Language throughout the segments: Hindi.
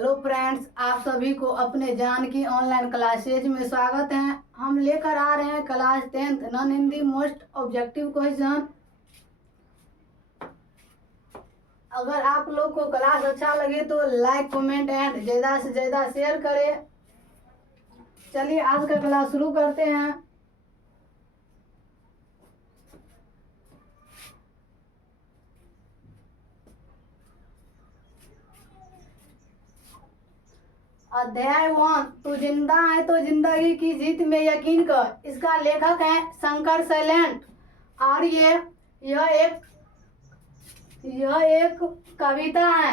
हेलो फ्रेंड्स, आप सभी को अपने जान की ऑनलाइन क्लासेज में स्वागत है। हम लेकर आ रहे हैं class 10th non Hindi most objective question. अगर आप लोग को क्लास अच्छा लगे तो लाइक कमेंट एंड ज़्यादा से ज़्यादा शेयर करें। चलिए आज का क्लास शुरू करते हैं। अध्याय 1, तू जिंदा है तो जिंदगी की जीत में यकीन कर। इसका लेखक है शंकर सैलेंट और यह एक कविता है।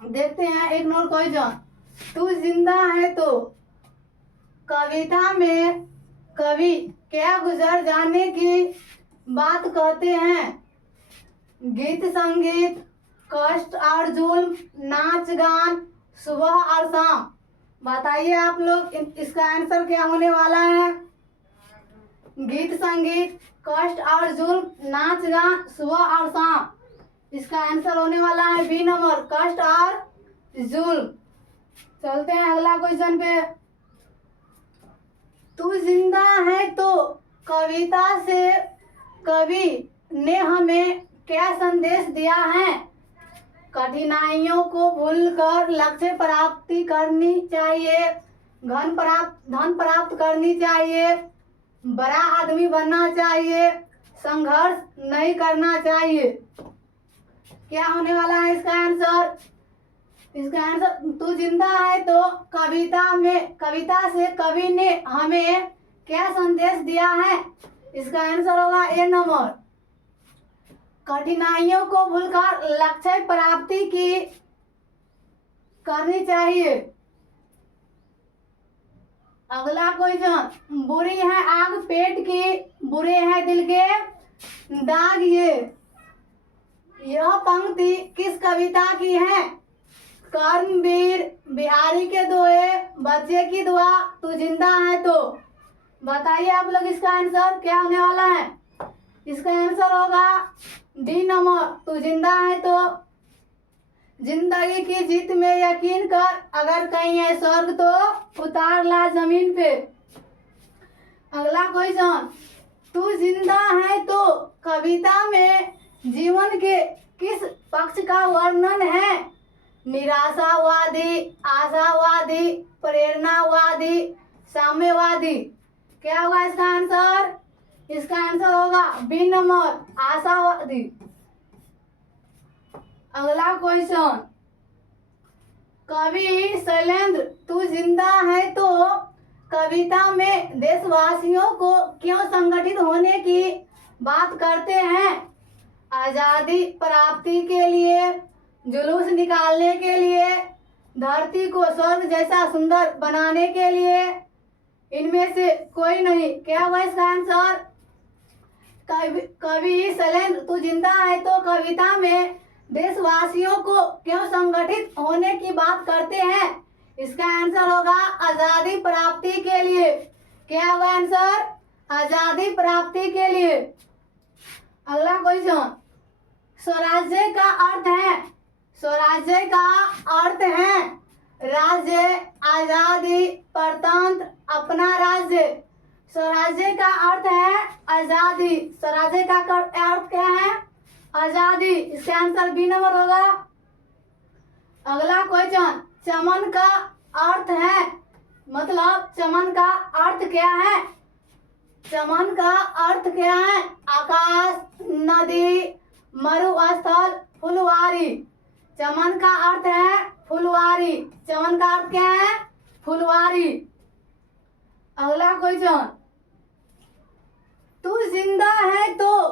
देखते हैं एक नंबर क्वेश्चन। तू जिंदा है तो कविता में कवि क्या गुजर जाने की बात कहते हैं? गीत संगीत, कष्ट और जुल्म, नाच गान, सुबह और शाम। बताइए आप लोग इसका आंसर क्या होने वाला है? गीत संगीत, कष्ट और जुल्म, नाच गान, सुबह और शाम। इसका आंसर होने वाला है बी नंबर, कष्ट और जुल्म। चलते हैं अगला क्वेश्चन पे। तू जिंदा है तो कविता से कवि ने हमें क्या संदेश दिया है? कठिनाइयों को भूलकर लक्ष्य प्राप्ति करनी चाहिए, धन प्राप्त करनी चाहिए, बड़ा आदमी बनना चाहिए, संघर्ष नहीं करना चाहिए। क्या होने वाला है इसका आंसर? इसका आंसर तू जिंदा है तो कविता से कवि ने हमें क्या संदेश दिया है? इसका आंसर होगा ए नंबर, कठिनाइयों को भूलकर लक्ष्य प्राप्ति की करनी चाहिए। अगला क्वेश्चन, बुरी है आग पेट की, बुरे हैं दिल के दाग। यह पंक्ति किस कविता की है? कर्मवीर, बिहारी के दोहे, बच्चे की दुआ, तू जिंदा है तो। बताइए आप लोग इसका आंसर क्या होने वाला है? इसका आंसर होगा डी नंबर, तू जिंदा है तो। जिंदगी की जीत में यकीन कर, अगर कहीं है स्वर्ग तो उतार ला जमीन पे। अगला क्वेश्चन, तू जिंदा है तो कविता में जीवन के किस पक्ष का वर्णन है? निराशावादी, आशावादी, प्रेरणावादी, साम्यवादी। क्या होगा इसका आंसर? इसका आंसर होगा बी नंबर, आशावादी। अगला क्वेश्चन, कवि शैलेंद्र तू जिंदा है तो कविता में देशवासियों को क्यों संगठित होने की बात करते हैं? आजादी प्राप्ति के लिए, जुलूस निकालने के लिए, धरती को स्वर्ग जैसा सुंदर बनाने के लिए, इनमें से कोई नहीं। क्या हुआ इसका आंसर? कवि शैलेंद्र तू जिंदा है तो कविता में देशवासियों को क्यों संगठित होने की बात करते हैं? इसका आंसर होगा आजादी प्राप्ति के लिए। क्या होगा आंसर? आजादी प्राप्ति के लिए। अगला क्वेश्चन, स्वराज्य का अर्थ है, स्वराज्य का अर्थ है राज्य, आजादी, परतंत्र, अपना राज्य। स्वराज्य का अर्थ है आजादी। स्वराज्य का अर्थ क्या है? आजादी। इसका आंसर बी नंबर होगा। अगला क्वेश्चन, चमन का अर्थ है, मतलब चमन का अर्थ क्या है? चमन का अर्थ क्या है? आकाश, नदी, मरुस्थल, फुलवारी। चमन का अर्थ है फुलवारी। चमन का अर्थ क्या है? फुलवारी। अगला क्वेश्चन, तू जिंदा है तो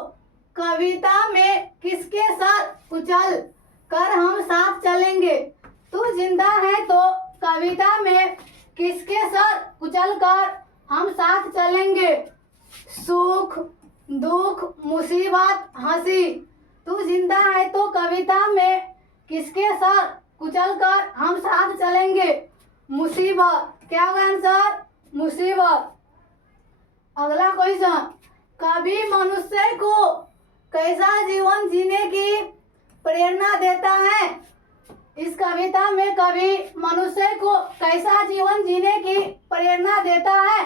कविता में किसके साथ कुचल कर हम साथ चलेंगे? तू जिंदा है तो कविता में किसके साथ कुचल कर हम साथ चलेंगे? सुख, दुख, मुसीबत, हंसी। तू जिंदा है तो कविता में किसके साथ कुचल कर हम साथ चलेंगे? मुसीबत। क्या होगा आंसर? मुसीबत। अगला क्वेश्चन, कवि मनुष्य को कैसा जीवन जीने की प्रेरणा देता है? इस कविता में कवि मनुष्य को कैसा जीवन जीने की प्रेरणा देता है?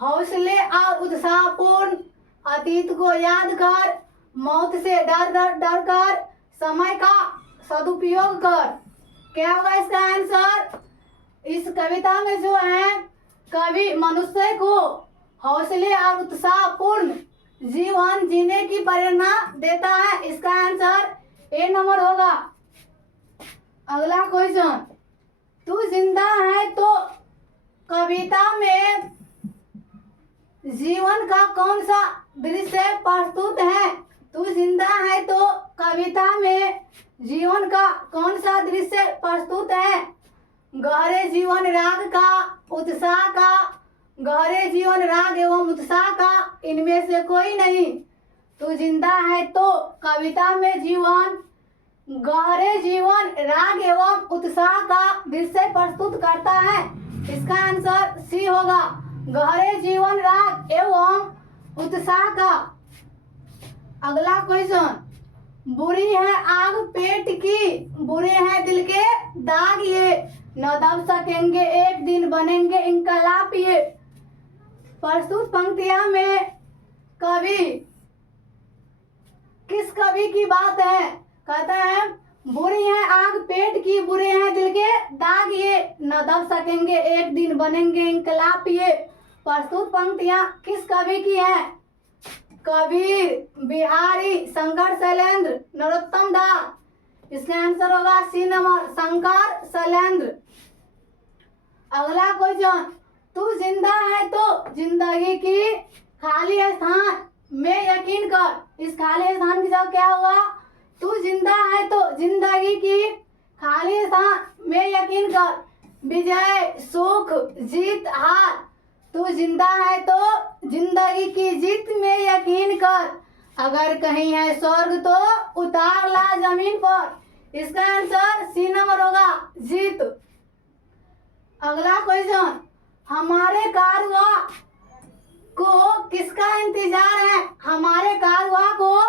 हौसले और उत्साहपूर्ण, अतीत को याद कर, मौत से डर कर, समय का सदुपयोग कर। क्या होगा इसका आंसर? इस कविता में जो है कवि मनुष्य को हौसले और उत्साहपूर्ण जीवन जीने की प्रेरणा देता है। इसका आंसर ए नंबर होगा। अगला क्वेश्चन, तू जिंदा है तो कविता में जीवन का कौन सा दृश्य प्रस्तुत है? तू जिंदा है तो कविता में जीवन का कौन सा दृश्य प्रस्तुत है? गहरे जीवन राग का, उत्साह का, गहरे जीवन राग एवं उत्साह का, इनमें से कोई नहीं। तू जिंदा है तो कविता में जीवन गहरे जीवन राग एवं उत्साह का दृश्य प्रस्तुत करता है। इसका आंसर सी होगा, गहरे जीवन राग एवं उत्साह का। अगला क्वेश्चन, बुरी है आग पेट की, बुरे हैं दिल के दाग ये, न दब सकेंगे एक दिन बनेंगे इनकलाब ये। प्रस्तुत पंक्तियां में कवि किस कवि की बात है? कहता है बुरी है आग पेट की, बुरे हैं दिल के दाग ये, न दब सकेंगे एक दिन बनेंगे इनकलाब ये। प्रस्तुत पंक्तियां किस कवि की है? कबीर, बिहारी, शंकर शैलेंद्र, नरोत्तम दास। इसका आंसर होगा सी नंबर, शंकर शैलेंद्र। अगला क्वेश्चन, तू जिंदा है तो जिंदगी की खाली स्थान में यकीन कर। इस खाली स्थान की जगह क्या हुआ? तू जिंदा है तो जिंदगी की खाली स्थान में यकीन कर। विजय, सुख, जीत, हार। तू जिंदा है तो जिंदगी की जीत में यकीन कर। अगर कहीं है स्वर्ग तो उतार ला जमीन पर। इसका आंसर सी नंबर होगा, जीत। अगला क्वेश्चन, हमारे कारवां को किसका इंतजार है? हमारे कारवां को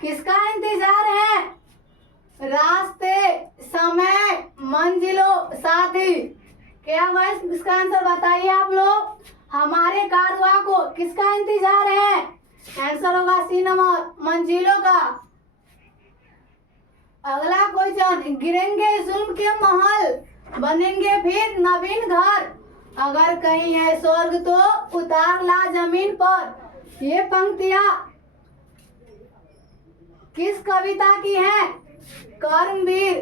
किसका इंतजार है? रास्ते, समय, मंजिलों, साथी। क्या हुआ इसका आंसर बताइए आप लोग। हमारे कारवां को किसका इंतजार है? आंसर होगा सी नंबर, मंजिलों का। अगला क्वेश्चन, गिरेंगे जुल्म के महल, बनेंगे फिर नवीन घर। अगर कहीं है स्वर्ग तो उतार ला जमीन पर। ये पंक्तियां किस कविता की है? कर्मवीर,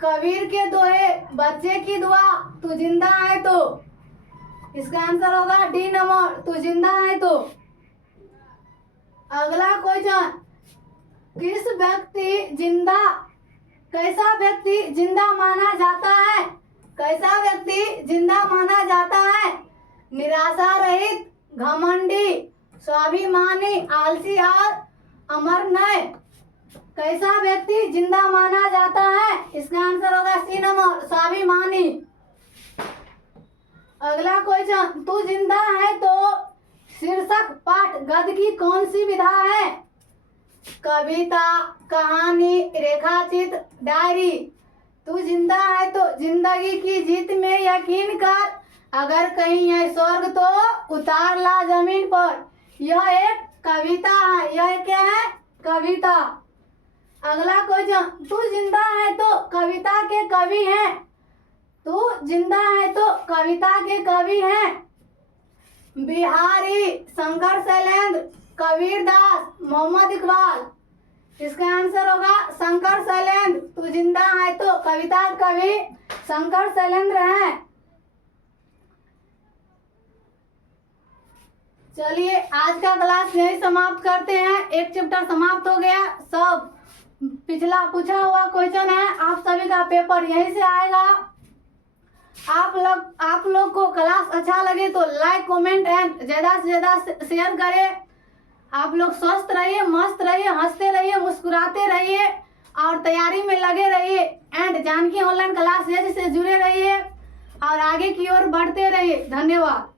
कबीर के दोहे, बच्चे की दुआ, तू जिंदा है तो। इसका आंसर होगा डी नंबर, तू जिंदा है तो। अगला क्वेश्चन, किस व्यक्ति जिंदा कैसा व्यक्ति जिंदा माना जाता है? कैसा व्यक्ति जिंदा माना जाता है? निराशा रहित, घमंडी, स्वाभिमानी, आलसी और अमरनय। कैसा व्यक्ति जिंदा माना जाता है? इसका आंसर होगा सी नंबर, स्वाभिमानी। अगला क्वेश्चन, तू जिंदा है तो शीर्षक पाठ गद्य की कौन सी विधा है? कविता, कहानी, रेखाचित्र, डायरी। तू जिंदा है तो जिंदगी की जीत में यकीन कर। अगर कहीं है स्वर्ग तो उतार ला जमीन पर। यह एक कविता है। यह क्या है? कविता। अगला क्वेश्चन, तू जिंदा है तो कविता के कवि हैं। तू जिंदा है तो कविता के कवि हैं बिहारी, शंकर शैलेंद्र, कबीरदास, मोहम्मद इकबाल। इसका आंसर होगा शंकर शैलेंद्र। तू जिंदा है तो कविता कवि शंकर शैलेंद्र हैं। चलिए आज का क्लास यही समाप्त करते हैं। एक चैप्टर समाप्त हो गया। सब पिछला पूछा हुआ क्वेश्चन है, आप सभी का पेपर यहीं से आएगा। आप लोग को क्लास अच्छा लगे तो लाइक, कमेंट एंड ज्यादा से ज्यादा शेयर करें। आप लोग स्वस्थ रहिए, मस्त रहिए, हंसते रहिए, मुस्कुराते रहिए और तैयारी में लगे रहिए। एंड जानकी ऑनलाइन क्लासेज से जुड़े रहिए और आगे की ओर बढ़ते रहिए। धन्यवाद।